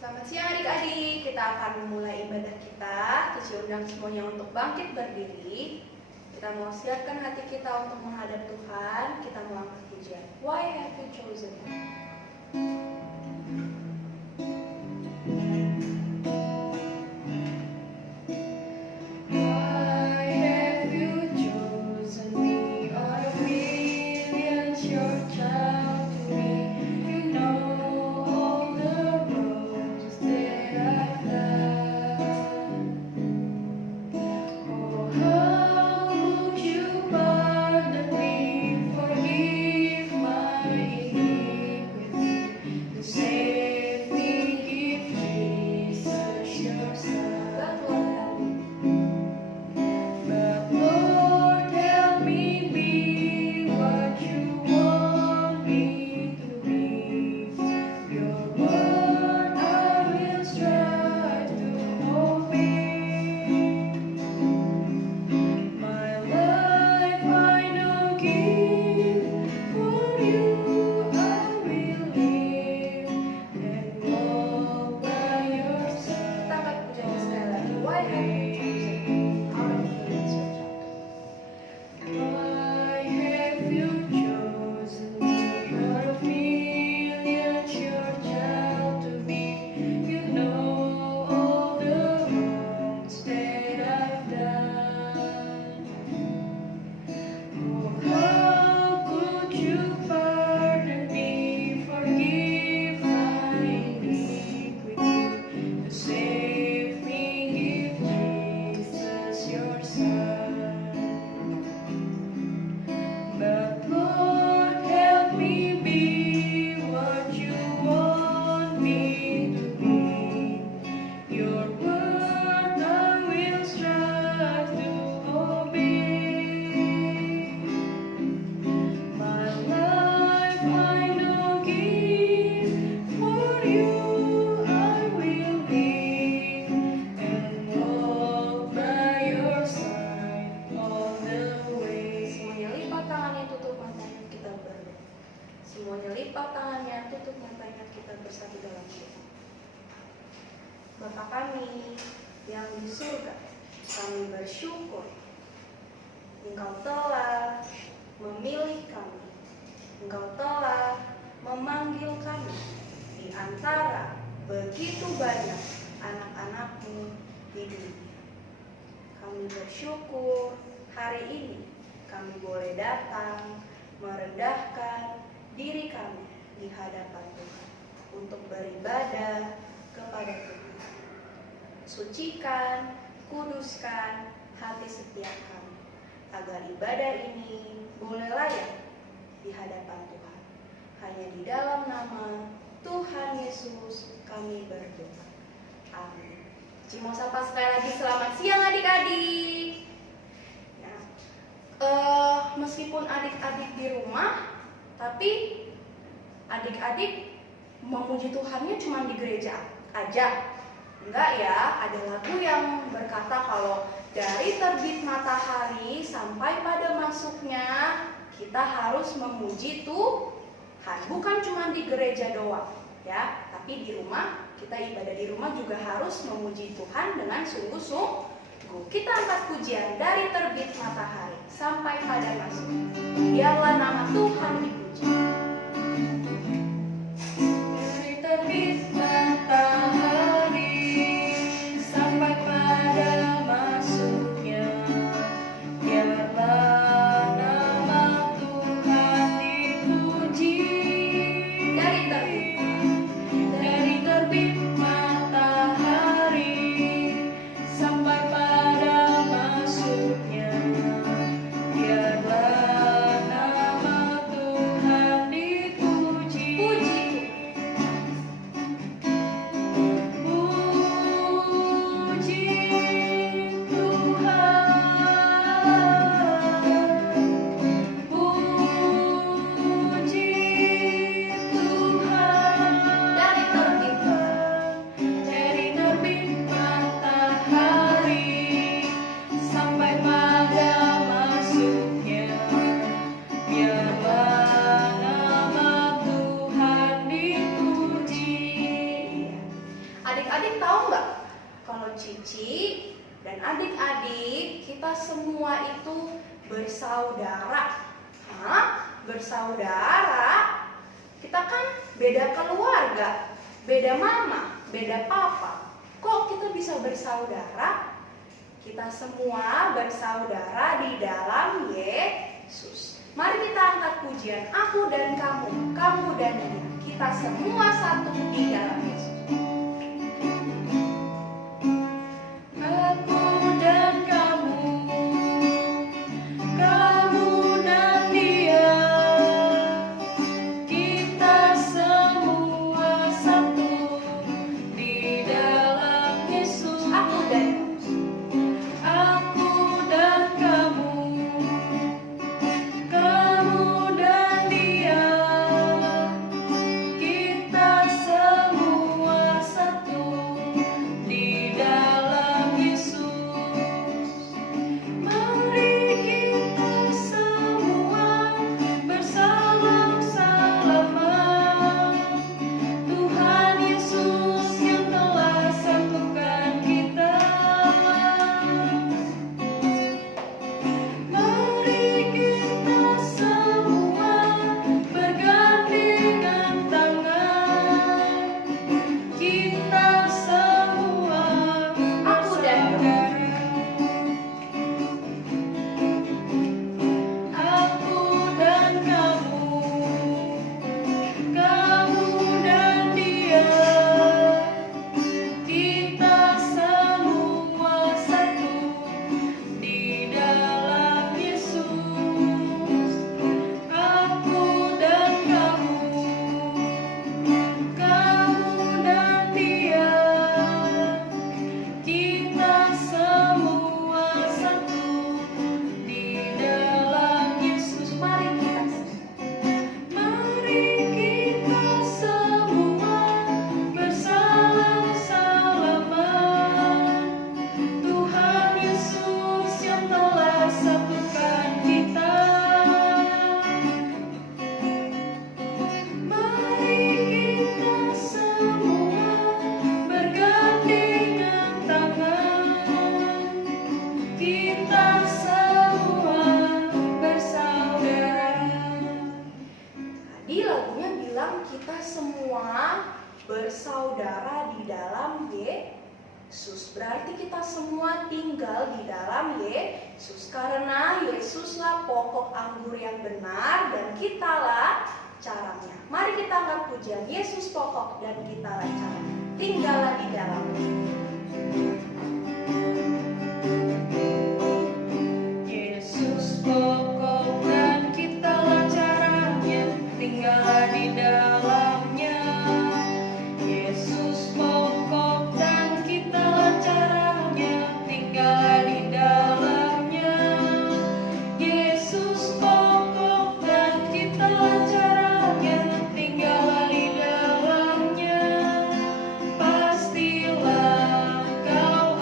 Selamat siang adik-adik, kita akan memulai ibadah kita. Tujuh undang semuanya untuk bangkit berdiri. Kita mau siapkan hati kita untuk menghadap Tuhan. Kita mau angkat pujian. Why have you chosen me? Semuanya lipat tangannya, tutup matanya, kita bersatu dalam doa. Bapa kami yang di surga, kami bersyukur Engkau telah memilih kami, Engkau telah memanggil kami di antara begitu banyak anak-anak-Mu di dunia. Kami bersyukur hari ini kami boleh datang merendahkan diri kami di hadapan Tuhan untuk beribadah kepada Tuhan. Sucikan, kuduskan hati setiap kami, agar ibadah ini boleh layak di hadapan Tuhan. Hanya di dalam nama Tuhan Yesus kami berdoa. Amin. Cimo sapa sekali lagi, selamat siang adik-adik. Meskipun adik-adik di rumah, tapi adik-adik memuji Tuhannya cuma di gereja aja. Enggak ya, ada lagu yang berkata kalau dari terbit matahari sampai pada masuknya kita harus memuji Tuhan. Bukan cuma di gereja doang ya, tapi di rumah, kita ibadah di rumah juga harus memuji Tuhan dengan sungguh-sungguh. Kita angkat pujian dari terbit matahari sampai pada masuk. Biarlah nama Tuhan dipuji. Dari terbit matahari sampai pada masuknya, biarlah nama Tuhan dipuji. Dari terbit matahari sampai pada masuknya, biarlah nama Tuhan dipuji. Adik-adik tahu nggak? Kalau Cici dan adik-adik kita semua itu bersaudara. Bersaudara. Kita kan beda keluarga, beda mama, beda papa. Kok kita bisa bersaudara? Kita semua bersaudara di dalam Yesus. Mari kita angkat pujian, aku dan kamu dan dia. Kita semua satu di dalam Yesus. Aku dan kamu dan dia. Kita semua satu di dalam Yesus. Aku dan kamu dan dia. Kita semua satu di dalam Yesus. Mari kita semua bersalam-salaman. Tuhan Yesus yang telah satukan kita. Mari kita semua bergandengan tangan. Kita semua aku dan kamu dan dia. Kita semua satu di dalam Yesus. Aku dan kamu dan dia. Kita semua satu di dalam Yesus. Mari kita semua bersalam-salaman. Tuhan Yesus yang telah satukan kita. Mari kita semua bergandengan tangan. Kita semua bersaudara. Tadi lagunya bilang kita semua bersaudara di dalam Yesus. Berarti kita semua tinggal di dalam Yesus. Karena Yesuslah pokok anggur yang benar dan kitalah caranya. Mari kita angkat pujian, Yesus pokok dan kitalah caranya. Tinggallah di dalamnya. Yesus pokok dan kitalah caranya, tinggallah di dalamnya. Yesus pokok dan kitalah caranya, tinggallah di dalamnya. Yesus pokok dan kitalah caranya, tinggallah di dalamnya. Pastilah kau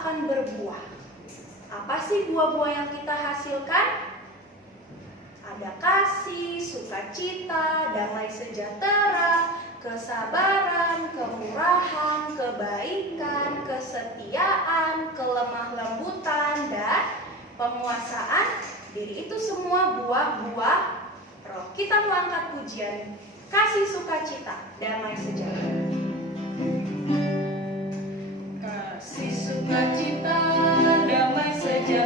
akan berbuah. Apa sih buah-buah yang kita hasilkan? Ada kasih, sukacita, damai sejahtera, kesabaran, kemurahan, kebaikan, kesetiaan, kelemah lembutan, dan penguasaan diri. Itu semua buah-buah roh. Kita mengangkat pujian, kasih, sukacita, damai sejahtera. Kasih, sukacita, damai sejahtera.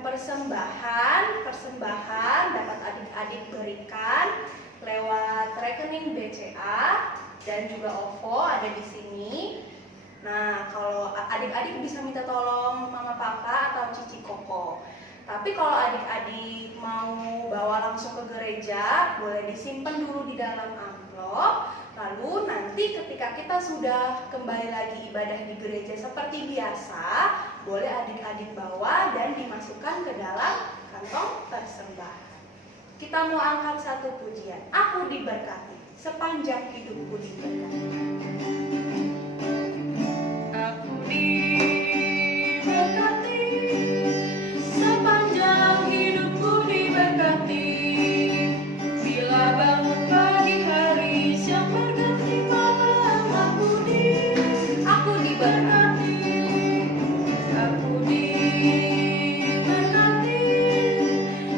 persembahan dapat adik-adik berikan lewat rekening BCA dan juga OVO ada di sini. Nah, kalau adik-adik bisa minta tolong Mama Papa atau Cici Koko. Tapi kalau adik-adik mau bawa langsung ke gereja, boleh disimpan dulu di dalam amplop. Lalu nanti ketika kita sudah kembali lagi ibadah di gereja seperti biasa, boleh adik-adik bawa dan dimasukkan ke dalam kantong persembahan. Kita mau angkat satu pujian. Aku diberkati, sepanjang hidupku diberkati. Aku diberkati, sepanjang hidupku diberkati. Bila bangun pagi hari, siang berganti malam, aku diberkati. Aku diberkati,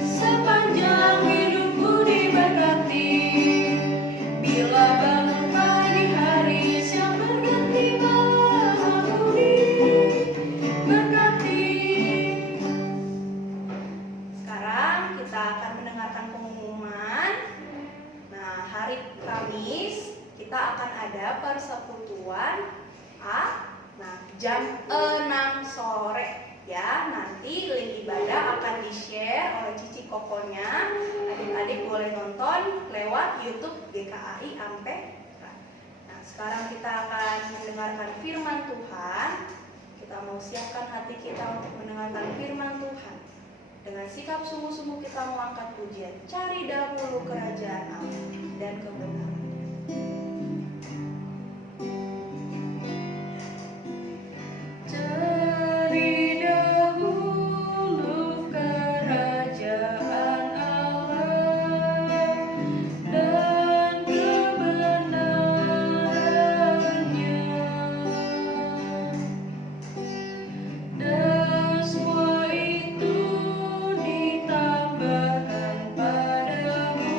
sepanjang hidupku diberkati. Bila bangun pagi hari, siang berganti malam, aku diberkati. Sekarang kita akan mendengarkan pengumuman. Nah, hari Kamis kita akan ada persekutuan Nah, jam 6 sore ya. Nanti link ibadah akan di-share oleh Cici Kokonya. Adik-adik boleh nonton lewat YouTube GKAI Ampera. Nah, sekarang kita akan mendengarkan firman Tuhan. Kita mau siapkan hati kita untuk mendengarkan firman Tuhan. Dengan sikap sungguh-sungguh kita mau angkat pujian. Cari dahulu kerajaan Allah dan kebenaran. Cari dahulu kerajaan Allah dan kebenarannya, dan semua itu ditambahkan padamu.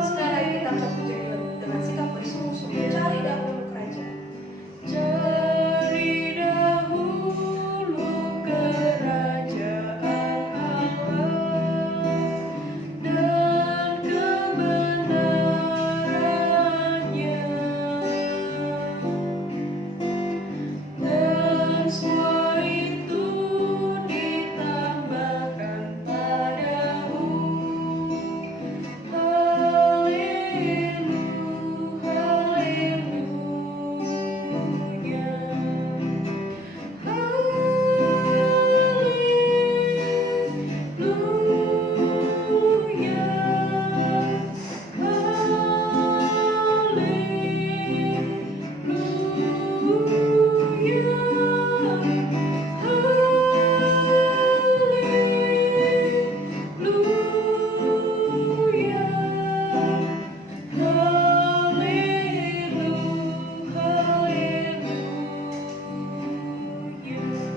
Sekarang kita akan puji dengan sikap bersungguh-sungguh. Cari dahulu kerajaan. Cari dahulu kerajaan Allah dan kebenarannya, dan semua itu ditambahkan padamu.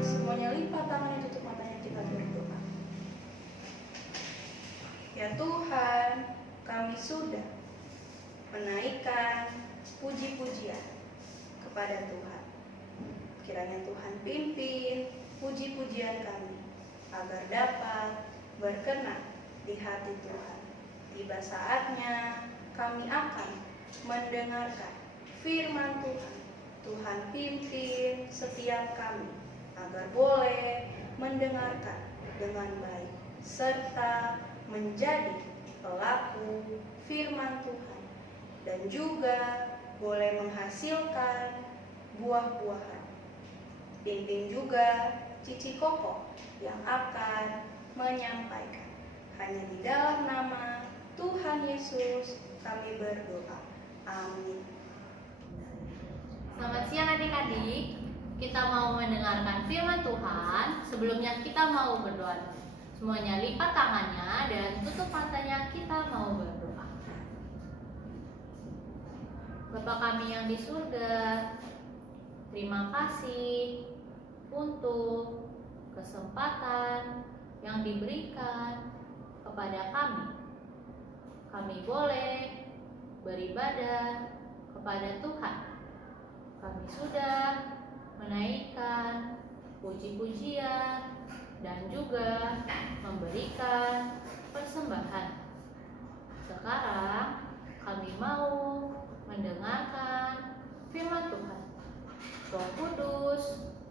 Semuanya lipat tangannya, tutup matanya, kita berdoa. Ya Tuhan, kami sudah menaikkan puji-pujian kepada Tuhan. Kiranya Tuhan pimpin puji-pujian kami agar dapat berkenan di hati Tuhan. Tiba saatnya kami akan mendengarkan firman Tuhan. Tuhan pimpin setiap kami agar boleh mendengarkan dengan baik serta menjadi pelaku firman Tuhan, dan juga boleh menghasilkan buah-buahan. Pimpin juga Cici Koko yang akan menyampaikan. Hanya di dalam nama Tuhan Yesus kami berdoa. Amin. Selamat adik-adik, kita mau mendengarkan firman Tuhan. Sebelumnya kita mau berdoa. Semuanya lipat tangannya dan tutup matanya, kita mau berdoa. Bapa kami yang di surga, terima kasih untuk kesempatan yang diberikan kepada kami. Kami boleh beribadah kepada Tuhan. Kami sudah menaikkan puji-pujian dan juga memberikan persembahan. Sekarang kami mau mendengarkan firman Tuhan. Roh Kudus,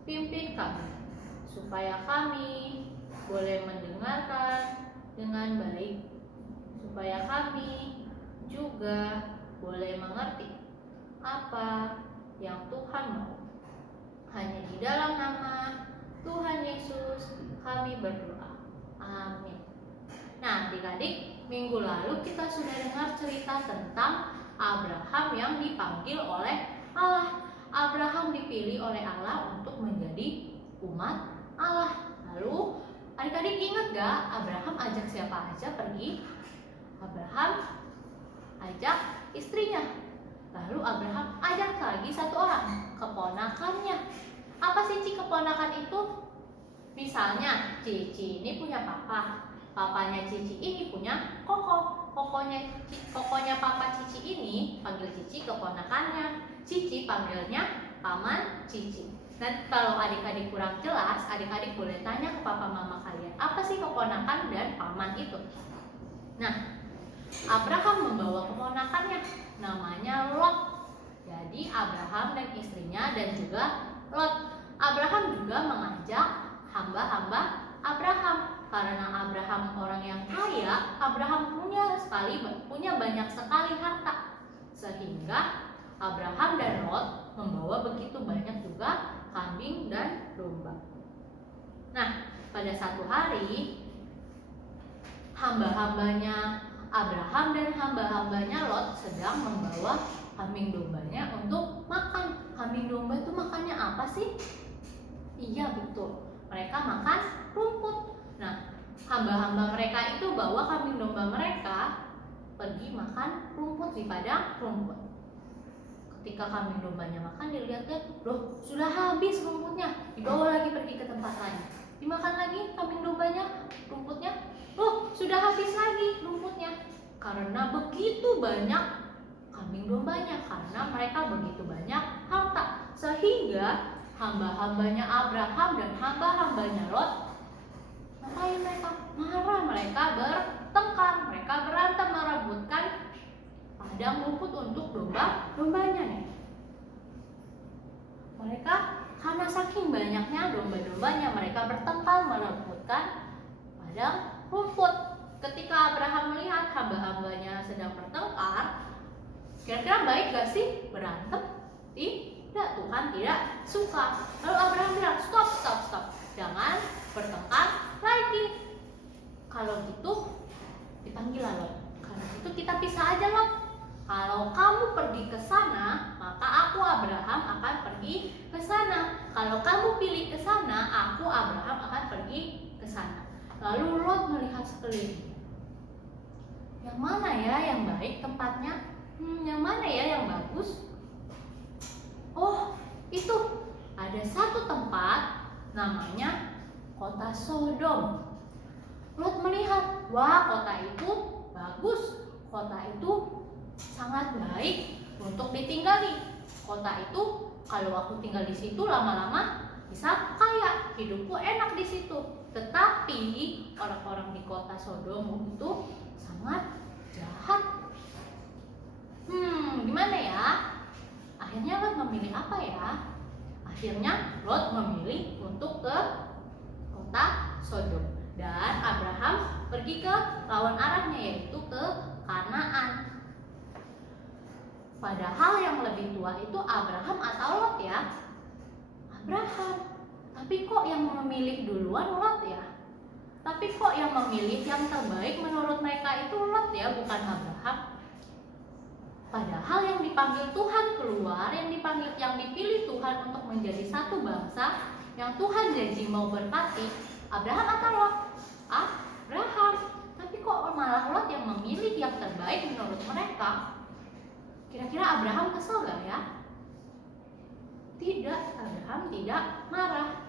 pimpin kami supaya kami boleh mendengarkan dengan baik, supaya kami juga boleh mengerti apa yang Tuhan mau. Hanya di dalam nama Tuhan Yesus kami berdoa. Amin. Nah, adik-adik, minggu lalu kita sudah dengar cerita tentang Abraham yang dipanggil oleh Allah. Abraham dipilih oleh Allah untuk menjadi umat Allah. Lalu, adik-adik ingat gak Abraham ajak siapa aja pergi? Abraham ajak istrinya. Lalu Abraham ajak lagi satu orang, keponakannya. Apa sih keponakan itu? Misalnya Cici ini punya papa, papanya Cici ini punya koko, kokonya papa Cici ini panggil Cici keponakannya, Cici panggilnya paman Cici. Dan kalau adik-adik kurang jelas, adik-adik boleh tanya ke papa mama kalian, apa sih keponakan dan paman itu? Nah, Abraham membawa keponakannya, namanya Lot. Jadi Abraham dan istrinya dan juga Lot. Abraham juga mengajak hamba-hamba Abraham. Karena Abraham orang yang kaya, Abraham punya banyak sekali harta. Sehingga Abraham dan Lot membawa begitu banyak juga kambing dan domba. Nah, pada satu hari hamba-hambanya Abraham dan hamba-hambanya Lot sedang membawa kambing dombanya untuk makan. Kambing domba itu makannya apa sih? Iya, betul. Mereka makan rumput. Nah, hamba-hamba mereka itu bawa kambing domba mereka pergi makan rumput di padang rumput. Ketika kambing dombanya makan, dilihat-lihat, loh, sudah habis rumputnya. Dibawa lagi pergi ke tempat lain. Dimakan lagi kambing dombanya, rumputnya. Loh, sudah habis lagi rumputnya. Karena begitu banyak kambing dombanya, karena mereka begitu banyak harta. Sehingga hamba-hambanya Abraham dan hamba-hambanya Lot, ngapain mereka? Marah, mereka bertengkar, mereka berantem merebutkan padang rumput untuk domba-dombanya nih. Mereka karena saking banyaknya domba-dombanya, mereka bertengkar merebutkan padang rumput. Ketika Abraham melihat hamba-hambanya sedang bertengkar, kira-kira baik gak sih berantem? Tidak, Tuhan tidak suka. Lalu Abraham bilang, stop, jangan bertengkar lagi. Kalau gitu dipanggil Lot. Kalau gitu kita pisah aja Lot. Kalau kamu pergi ke sana, maka aku Abraham akan pergi ke sana. Kalau kamu pilih ke sana, aku Abraham akan pergi ke sana. Lalu Lot melihat sekeliling. Yang mana ya yang baik tempatnya? Yang mana ya yang bagus? Oh, itu ada satu tempat namanya kota Sodom. Lot melihat, wah, kota itu bagus, kota itu sangat baik untuk ditinggali. Kota itu kalau aku tinggal di situ lama-lama bisa kaya, hidupku enak di situ. Tetapi orang-orang di kota Sodom itu sangat jahat. Gimana ya? Akhirnya Lot memilih apa ya? Akhirnya Lot memilih untuk ke kota Sodom. Dan Abraham pergi ke lawan arahnya, yaitu ke Kanaan. Padahal yang lebih tua itu Abraham atau Lot ya? Abraham. Tapi kok yang memilih duluan Lot ya? Tapi kok yang memilih yang terbaik menurut mereka itu Lot ya, bukan Abraham? Padahal yang dipanggil Tuhan keluar, yang dipilih Tuhan untuk menjadi satu bangsa, yang Tuhan janji mau berkati, Abraham atau Lot? Abraham. Tapi kok malah Lot yang memilih yang terbaik menurut mereka? Kira-kira Abraham kesal gak ya? Tidak, Abraham tidak marah.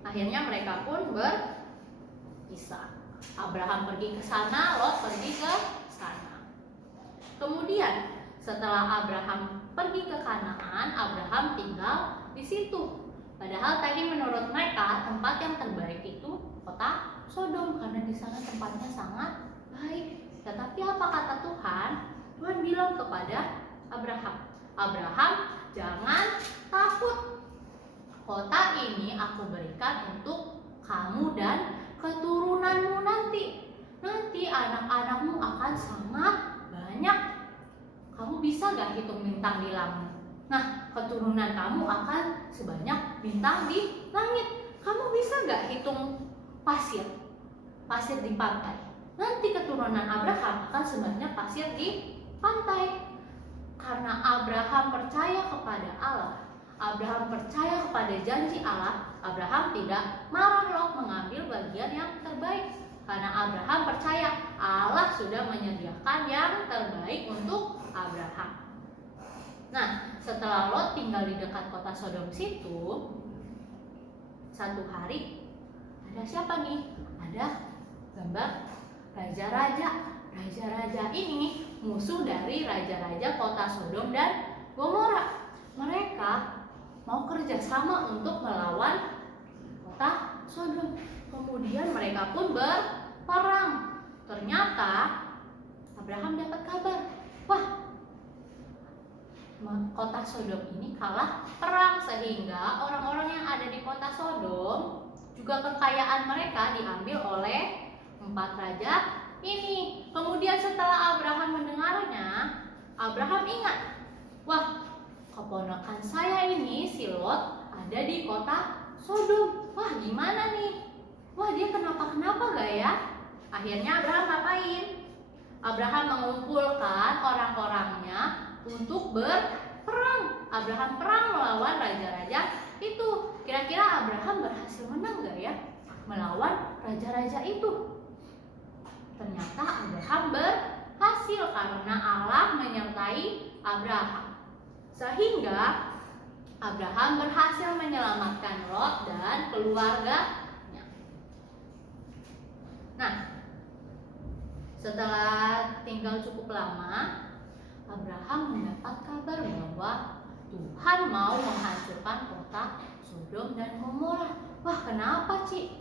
Akhirnya mereka pun berpisah. Abraham pergi ke sana, Lot pergi ke sana. Kemudian setelah Abraham pergi ke Kanaan, Abraham tinggal di situ. Padahal tadi menurut mereka tempat yang terbaik itu kota Sodom karena di sana tempatnya sangat baik. Tetapi apa kata Tuhan? Tuhan bilang kepada Abraham, "Abraham, jangan takut. Kota ini aku berikan untuk kamu dan keturunanmu nanti. Nanti anak-anakmu akan sangat banyak. Kamu bisa gak hitung bintang di langit? Nah, keturunan kamu akan sebanyak bintang di langit. Kamu bisa gak hitung pasir di pantai? Nanti keturunan Abraham akan sebanyak pasir di pantai." Karena Abraham percaya kepada Allah, Abraham percaya kepada janji Allah, Abraham tidak marah loh mengambil bagian yang terbaik. Karena Abraham percaya Allah sudah menyediakan yang terbaik untuk Abraham. Nah, setelah Lot tinggal di dekat kota Sodom situ, satu hari ada siapa nih? Ada gambar raja-raja. Raja-raja ini musuh dari raja-raja kota Sodom dan Gomora. Mereka mau kerjasama untuk melawan kota Sodom. Kemudian mereka pun berperang. Ternyata Abraham dapat kabar, wah, kota Sodom ini kalah perang, sehingga orang-orang yang ada di kota Sodom juga kekayaan mereka diambil oleh 4 raja ini. Kemudian setelah Abraham mendengarnya, Abraham ingat, wah, keponakan saya ini si Lot ada di kota Sodom. Wah, gimana nih? Wah, dia kenapa gak ya? Akhirnya Abraham ngapain? Abraham mengumpulkan orang-orangnya untuk berperang. Abraham perang melawan raja-raja itu. Kira-kira Abraham berhasil menang gak ya melawan raja-raja itu? Ternyata Abraham berhasil karena Allah menyertai Abraham. Sehingga Abraham berhasil menyelamatkan Lot dan keluarganya. Nah, setelah tinggal cukup lama, Abraham mendapat kabar bahwa Tuhan mau menghancurkan kota Sodom dan Gomora. Wah, kenapa, Ci?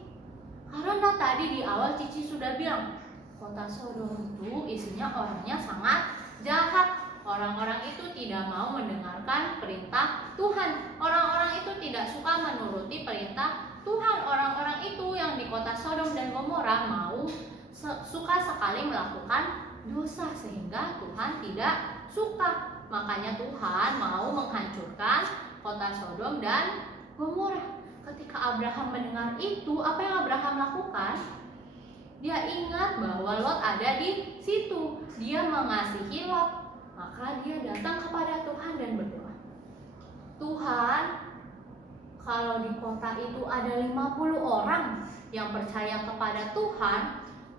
Karena tadi di awal Cici sudah bilang, kota Sodom itu isinya orangnya sangat jahat. Orang-orang itu tidak mau mendengarkan perintah Tuhan. Orang-orang itu tidak suka menuruti perintah Tuhan. Orang-orang itu yang di kota Sodom dan Gomora suka sekali melakukan dosa, sehingga Tuhan tidak suka. Makanya Tuhan mau menghancurkan kota Sodom dan Gomora. Ketika Abraham mendengar itu, apa yang Abraham lakukan? Dia ingat bahwa Lot ada di situ. Dia mengasihi Lot. Maka dia datang kepada Tuhan dan berdoa, Tuhan, kalau di kota itu ada 50 orang yang percaya kepada Tuhan,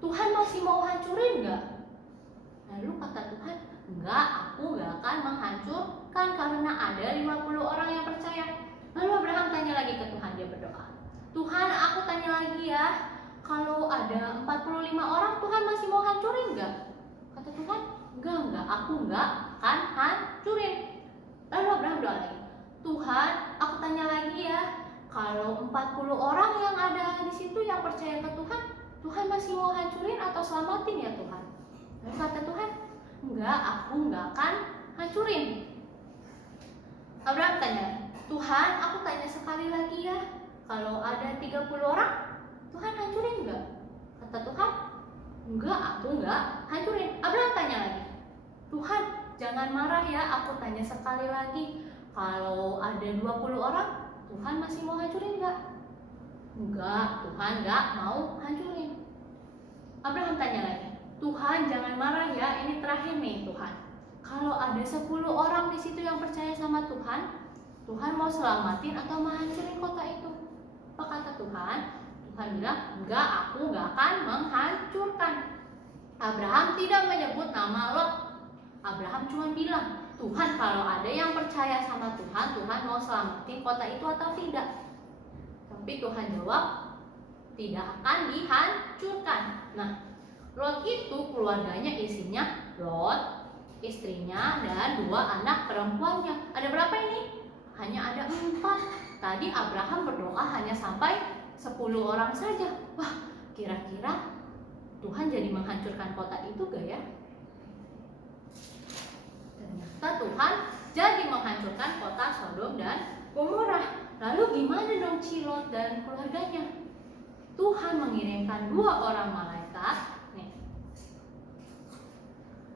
Tuhan masih mau hancurin gak? Lalu kata Tuhan, enggak, aku gak akan menghancurkan karena ada 50 orang yang percaya. Lalu Abraham tanya lagi ke Tuhan, dia berdoa, Tuhan, aku tanya lagi ya, kalau ada 45 orang, Tuhan masih mau hancurin gak? Kata Tuhan, enggak, aku enggak akan hancurin. Lalu Abraham doa lagi, Tuhan, aku tanya lagi ya, kalau 40 orang yang ada di situ yang percaya ke Tuhan, Tuhan masih mau hancurin atau selamatin ya Tuhan? Lalu kata Tuhan, enggak, aku enggak akan hancurin. Abraham tanya, Tuhan, aku tanya sekali lagi ya, kalau ada 30 orang, Tuhan hancurin enggak? Kata Tuhan, enggak, aku enggak hancurin. Abraham tanya lagi, Tuhan, jangan marah ya, aku tanya sekali lagi, kalau ada 20 orang, Tuhan masih mau hancurin enggak? Enggak, Tuhan enggak mau hancurin. Abraham tanya lagi, Tuhan, jangan marah ya, ini terakhir nih Tuhan, kalau ada 10 orang di situ yang percaya sama Tuhan, Tuhan mau selamatin atau menghancurin kota itu? Apa kata Tuhan? Tuhan bilang, enggak, aku enggak akan menghancurkan. Abraham tidak menyebut nama Lot. Abraham cuma bilang, Tuhan, kalau ada yang percaya sama Tuhan, Tuhan mau selamatin kota itu atau tidak? Tapi Tuhan jawab, tidak akan dihancurkan. Nah, Lot itu keluarganya isinya Lot, istrinya, dan 2 anak perempuannya. Ada berapa ini? Hanya ada 4. Tadi Abraham berdoa hanya sampai 10 orang saja. Wah, kira-kira Tuhan jadi menghancurkan kota itu gak ya? Ternyata Tuhan jadi menghancurkan kota Sodom dan Gomora. Lalu gimana dong Lot dan keluarganya? Tuhan mengirimkan 2 orang malaikat.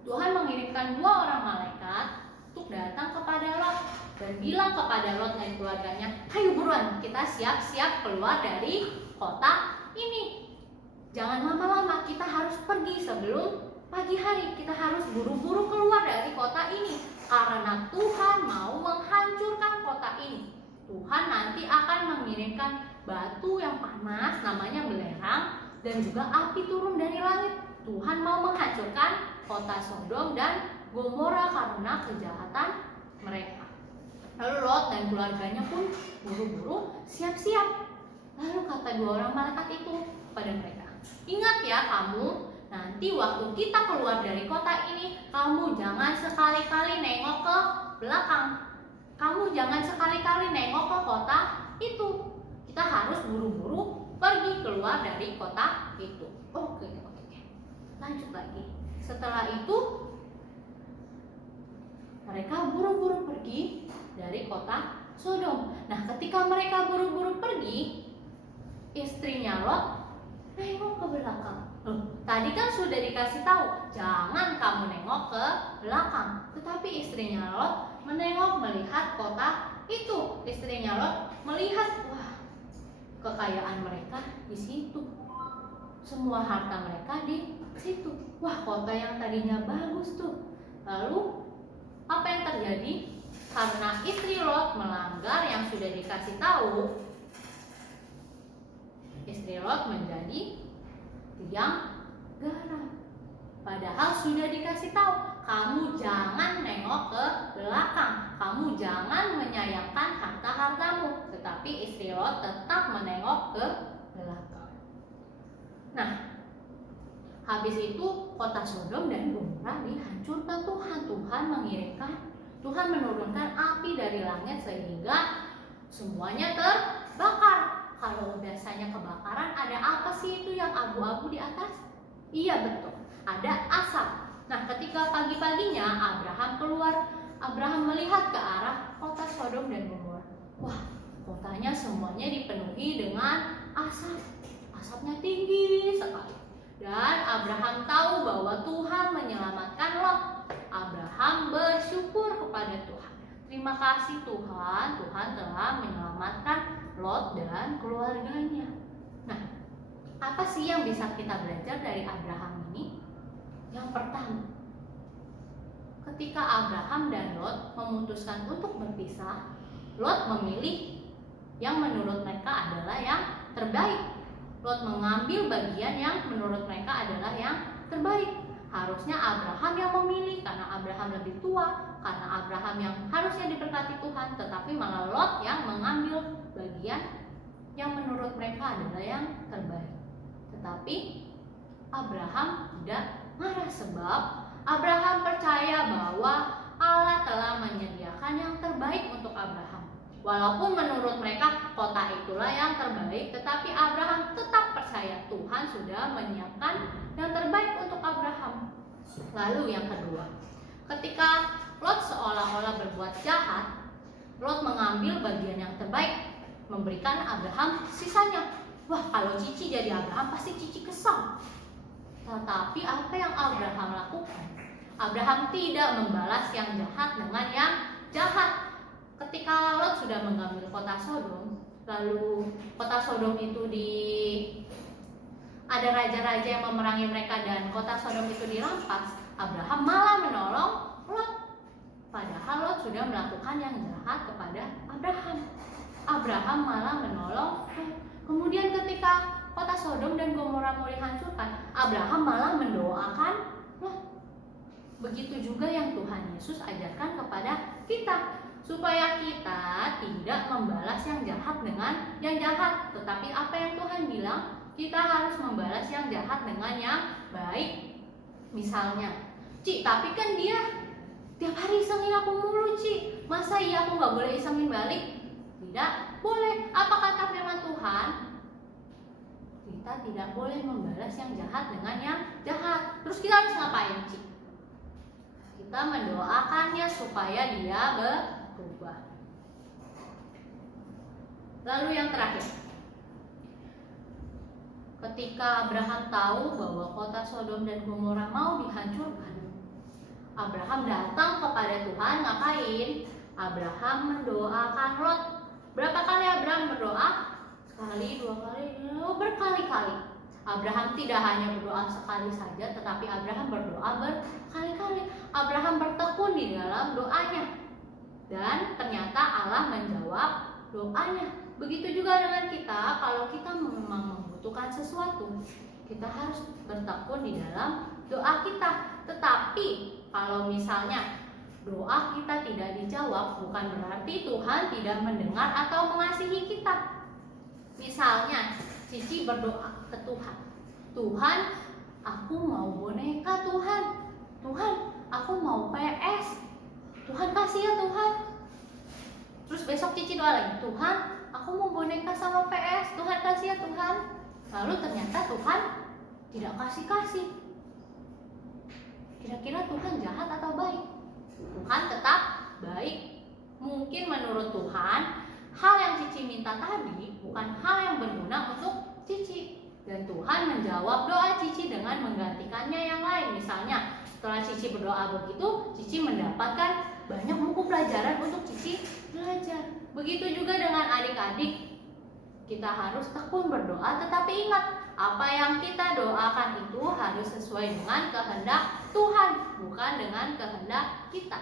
Tuhan mengirimkan 2 orang malaikat untuk datang kepada Lot dan bilang kepada Lot dan keluarganya, ayo buruan, kita siap-siap keluar dari kota ini. Jangan lama-lama, kita harus pergi sebelum pagi hari. Kita harus buru-buru keluar dari kota ini, karena Tuhan mau menghancurkan kota ini. Tuhan nanti akan mengirimkan batu yang panas, namanya belerang, dan juga api turun dari langit. Tuhan mau menghancurkan kota Sodom dan Gomora karena kejahatan mereka. Lalu Lot dan keluarganya pun buru-buru siap-siap. Lalu kata 2 orang malaikat itu pada mereka, ingat ya kamu, nanti waktu kita keluar dari kota ini, kamu jangan sekali-kali nengok ke belakang. Kamu jangan sekali-kali nengok ke kota itu. Kita harus buru-buru pergi keluar dari kota itu. Oke. Lanjut lagi. Setelah itu mereka buru-buru pergi dari kota Sodom. Nah, ketika mereka buru-buru pergi, istrinya Lot nengok ke belakang. Tadi kan sudah dikasih tahu, jangan kamu nengok ke belakang. Tetapi istrinya Lot menengok melihat kota itu. Istrinya Lot melihat, wah, kekayaan mereka di situ. Semua harta mereka di situ. Wah, kota yang tadinya bagus tuh. Lalu apa yang terjadi? Karena istri Lot melanggar yang sudah dikasih tahu, istri Lot menjadi tiang garam. Padahal sudah dikasih tahu, kamu jangan nengok ke belakang, kamu jangan menyayangkan harta-hartamu. Tetapi istri Lot tetap menengok ke belakang. Nah, habis itu kota Sodom dan Gomora dihancurkan Tuhan. Tuhan menurunkan api dari langit sehingga semuanya terbakar. Kalau biasanya kebakaran ada apa sih itu yang abu-abu di atas? Iya betul, ada asap. Nah, ketika pagi-paginya Abraham keluar, Abraham melihat ke arah kota Sodom dan Gomora. Wah, kotanya semuanya dipenuhi dengan asap. Asapnya tinggi sekali. Dan Abraham tahu bahwa Tuhan menyelamatkan Lot. Abraham bersyukur kepada Tuhan. Terima kasih Tuhan, Tuhan telah menyelamatkan Lot dan keluarganya. Nah, apa sih yang bisa kita belajar dari Abraham ini? Yang pertama, ketika Abraham dan Lot memutuskan untuk berpisah, Lot memilih yang menurut mereka adalah yang terbaik. Lot mengambil bagian yang menurut mereka adalah yang terbaik. Harusnya Abraham yang memilih karena Abraham lebih tua, karena Abraham yang harusnya diberkati Tuhan, tetapi malah Lot yang mengambil bagian yang menurut mereka adalah yang terbaik. Tetapi Abraham tidak marah sebab Abraham percaya bahwa Allah telah menyediakan yang terbaik untuk Abraham. Walaupun menurut mereka kota itulah yang terbaik, tetapi Abraham tetap percaya Tuhan sudah menyiapkan yang terbaik untuk Abraham. Lalu yang kedua, ketika Lot seolah-olah berbuat jahat, Lot mengambil bagian yang terbaik, memberikan Abraham sisanya. Wah, kalau Cici jadi Abraham pasti Cici kesal. Tetapi apa yang Abraham lakukan? Abraham tidak membalas yang jahat dengan yang jahat. Ketika Lot sudah mengambil kota Sodom, lalu kota Sodom itu ada raja-raja yang memerangi mereka dan kota Sodom itu dirampas, Abraham malah menolong Lot. Padahal Lot sudah melakukan yang jahat kepada Abraham. Abraham malah menolong Lot. Kemudian ketika kota Sodom dan Gomora mau dihancurkan, Abraham malah mendoakan Lot. Begitu juga yang Tuhan Yesus ajarkan kepada kita, supaya kita tidak membalas yang jahat dengan yang jahat. Tetapi apa yang Tuhan bilang, kita harus membalas yang jahat dengan yang baik. Misalnya, Ci, tapi kan dia tiap hari isengin aku mulu, Ci. Masa iya aku gak boleh isengin balik? Tidak boleh. Apa kata firman Tuhan? Kita tidak boleh membalas yang jahat dengan yang jahat. Terus kita harus ngapain, Ci? Kita mendoakannya supaya dia berubah. Lalu yang terakhir, ketika Abraham tahu bahwa kota Sodom dan Gomora mau dihancurkan, Abraham datang kepada Tuhan. Ngapain? Abraham mendoakan Lot. Berapa kali Abraham berdoa? Sekali, 2 kali, berkali-kali. Abraham tidak hanya berdoa sekali saja, tetapi Abraham berdoa berkali-kali. Abraham bertekun di dalam doanya, dan ternyata Allah menjawab doanya. Begitu juga dengan kita. Kalau kita memang membutuhkan sesuatu, kita harus bertekun di dalam doa kita. Tetapi kalau misalnya doa kita tidak dijawab, bukan berarti Tuhan tidak mendengar atau mengasihi kita. Misalnya Cici berdoa ke Tuhan, Tuhan, aku mau boneka, Tuhan. Tuhan, aku mau PS. Tuhan kasih ya Tuhan. Terus besok Cici doa lagi, Tuhan, aku mau boneka sama PS. Tuhan kasih ya Tuhan. Lalu ternyata Tuhan tidak kasih. Kira-kira Tuhan jahat atau baik? Tuhan tetap baik. Mungkin menurut Tuhan, hal yang Cici minta tadi bukan hal yang berguna untuk Cici. Dan Tuhan menjawab doa Cici dengan menggantikannya yang lain. Misalnya setelah Cici berdoa begitu, Cici mendapatkan banyak buku pelajaran untuk Cici belajar. Begitu juga dengan adik-adik. Kita harus tekun berdoa, tetapi ingat, apa yang kita doakan itu harus sesuai dengan kehendak Tuhan, bukan dengan kehendak kita.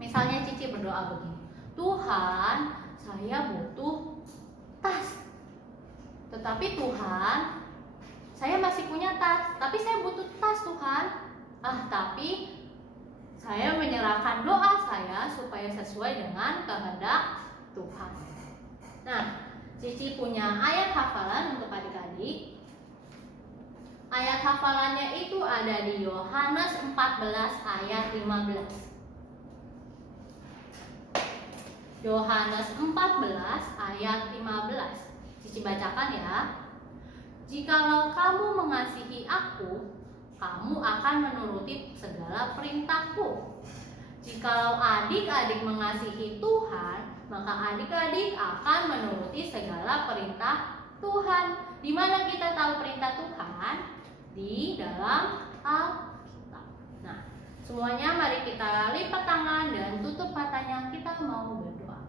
Misalnya Cici berdoa begini, Tuhan, saya butuh tas. Tetapi Tuhan, saya masih punya tas, tapi saya butuh tas Tuhan. Tapi saya menyerahkan doa saya supaya sesuai dengan kehendak Tuhan. Nah, Cici punya ayat hafalan untuk adik-adik. Ayat hafalannya itu ada di Yohanes 14 ayat 15. Yohanes 14 ayat 15. Cici bacakan ya. Jikalau kamu mengasihi aku, kamu akan menuruti segala perintahku. Jikalau adik-adik mengasihi Tuhan, maka adik-adik akan menuruti segala perintah Tuhan. Di mana kita tahu perintah Tuhan? Di dalam Alkitab. Nah, semuanya mari kita lipat tangan dan tutup matanya. Kita mau berdoa.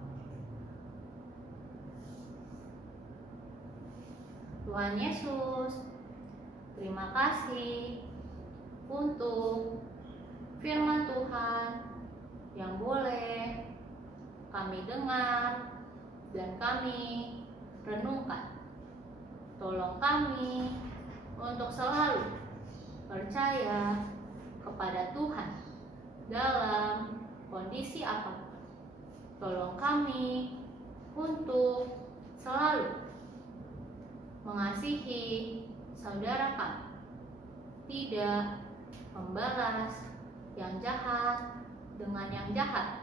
Tuhan Yesus, terima kasih untuk firman Tuhan yang boleh kami dengar dan kami renungkan. Tolong kami untuk selalu percaya kepada Tuhan dalam kondisi apapun. Tolong kami untuk selalu mengasihi saudara kami, tidak membalas yang jahat dengan yang jahat,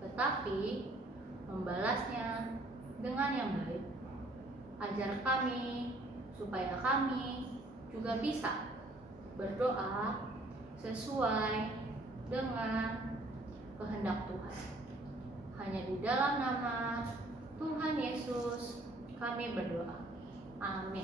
tetapi membalasnya dengan yang baik. Ajar kami supaya kami juga bisa berdoa sesuai dengan kehendak Tuhan. Hanya di dalam nama Tuhan Yesus kami berdoa. Amin.